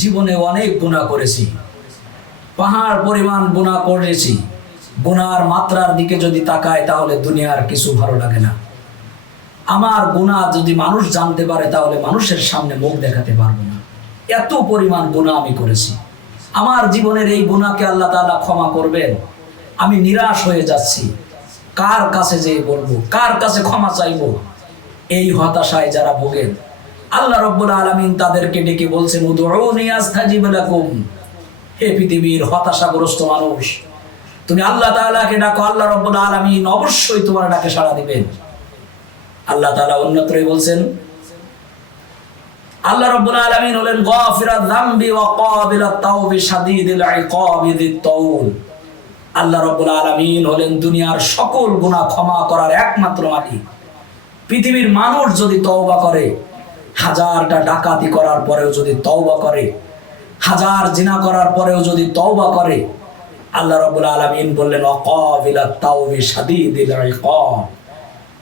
জীবনে অনেক গুনাহ করেছি, পাহাড় পরিমাণ গুনাহ করেছি। গুনার মাত্রার দিকে যদি তাকায় তাহলে দুনিয়ার কিছু ভালো লাগে না। আমার গুনাহ যদি মানুষ জানতে পারে তাহলে মানুষের সামনে মুখ দেখাতে পারবো না। এত পরিমাণ গুনাহ আমি করেছি। আমার জীবনের এই গুনাহকে আল্লাহ তাআলা ক্ষমা করবেন, আমি নিরাশ হয়ে যাচ্ছি। কার কাছে যেয়ে বলবো, কার কাছে ক্ষমা চাইবো? এই হতাশায় যারা ভোগেন, আল্লাহ রাব্বুল আলামিন তাদেরকে ডেকে বলছেন, উদউনি আস্তাজিব লাকুম। হে পৃথিবীর হতাশাগ্রস্ত মানুষ, তুমি আল্লাহ তাআলাকে ডাকো, আল্লাহ রাব্বুল আলামিন অবশ্যই তোমার ডাকে সাড়া দিবেন। আল্লাহ তাআলা অন্যত্রই বলছেন, আল্লাহ রাব্বুল আলামিন হলেন গাফিরায যামবি ওয়া ক্বাবিলাত তাওবি শাদীদুল ইকাবি যিত তাউল। আল্লাহ রাব্বুল আলামিন হলেন দুনিয়ার সকল গুনাহ ক্ষমা করার একমাত্র মালিক। পৃথিবীর মানুষ যদি তওবা করে, হাজারটা ডাকাতি করার পরেও যদি তওবা করে, হাজার জিনা করার পরেও যদি তওবা করে, আল্লাহ রাব্বুল আলামিন বললেন ওয়া ক্বাবিলাত তাওবি শাদীদুল ইকাব,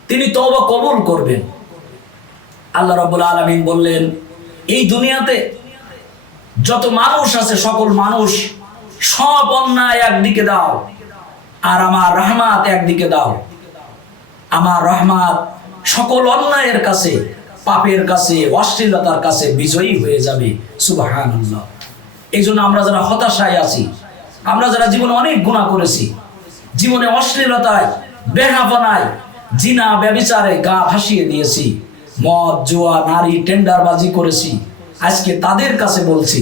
তিনি তওবা কবুল করবেন। আল্লাহ রাব্বুল আলামিন বললেন, এই দুনিয়াতে যত মানুষ আছে সকল মানুষ সব অন্যায় একদিকে দাও আর আমার রহমত একদিকে দাও। আমার রহমত সকল অন্যায়ের কাছে, পাপের কাছে, অশ্লীলতার কাছে বিজয়ী হয়ে যাবে। সুবহানাল্লাহ। এই জন্য আমরা যারা হতাশায় আছি, আমরা যারা জীবনে অনেক গুনাহ করেছি, জীবনে অশ্লীলতায়, বেহাপনায়, জিনা ব্যভিচারে গা ভাসিয়ে দিয়েছি, মদ, জুয়া, নারী, টেন্ডারবাজি করেছি, আজকে তাদের কাছে বলছি।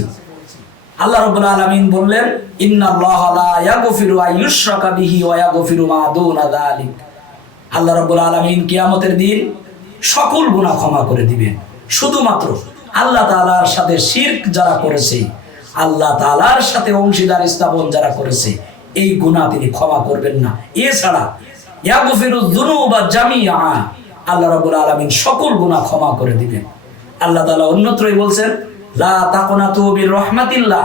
আল্লাহ রাব্বুল আলামিন বললেন, ইন্নাল্লাহা লা ইয়াগফিরু আন ইউশরাকা বিহি ওয়া ইয়াগফিরু মা দুনা যালিক। আল্লাহ রাব্বুল আলামিন কিয়ামতের দিন সকল গুনাহ ক্ষমা করে দিবেন, শুধুমাত্র আল্লাহ তাআলার সাথে শিরক যারা করেছে, আল্লাহ তাআলার সাথে অংশীদার স্থাপন যারা করেছে, এই গুনাহ তিনি ক্ষমা করবেন না। এছাড়া ইয়াগফিরু যুনুবা জামিআ, আল্লাহ রাব্বুল আলামিন সকল গুনাহ ক্ষমা করে দিবেন। আল্লাহ তাআলা অন্যত্রই বলছেন, লা তাকনাতু বির রাহমাতিল্লাহ।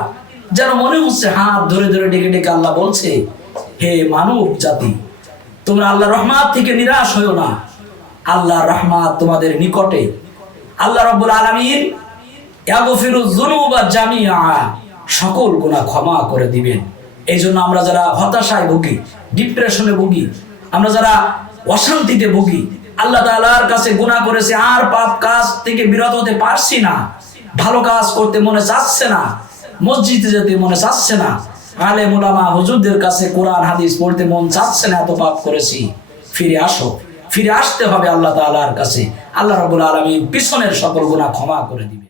যেন মনে হচ্ছে হাত ধরে ধরে ডেকে ডেকে আল্লাহ বলছে, হে মানব জাতি, তোমরা আল্লাহর রহমত থেকে নিরাশ হয়ো না, আল্লাহর রহমত তোমাদের নিকটে। আল্লাহ রাব্বুল আলামিন ইয়াগফিরু যুনুবা জামিআ, সকল গুনাহ ক্ষমা করে দিবেন। এই জন্য আমরা যারা হতাশায় ভুগি, ডিপ্রেশনে ভুগি, আমরা যারা অশান্তিতে ভুগি, আল্লাহ তাআলার কাছে গুনাহ করেছে আর পাপ কাজ থেকে বিরত হতে পারছি না, ভালো কাজ করতে মনে চাচ্ছে না, মসজিদে যেতে মনে চাচ্ছে না, আলেম উলামা হুজুরদের কাছে কোরআন হাদিস পড়তে মন চাচ্ছে না, এত পাপ করেছি। ফিরে আসো, ফিরে আসতে হবে আল্লাহ তাআলার কাছে। আল্লাহ রাব্বুল আলামিন পিছনের সকল গুনাহ ক্ষমা করে দিবেন।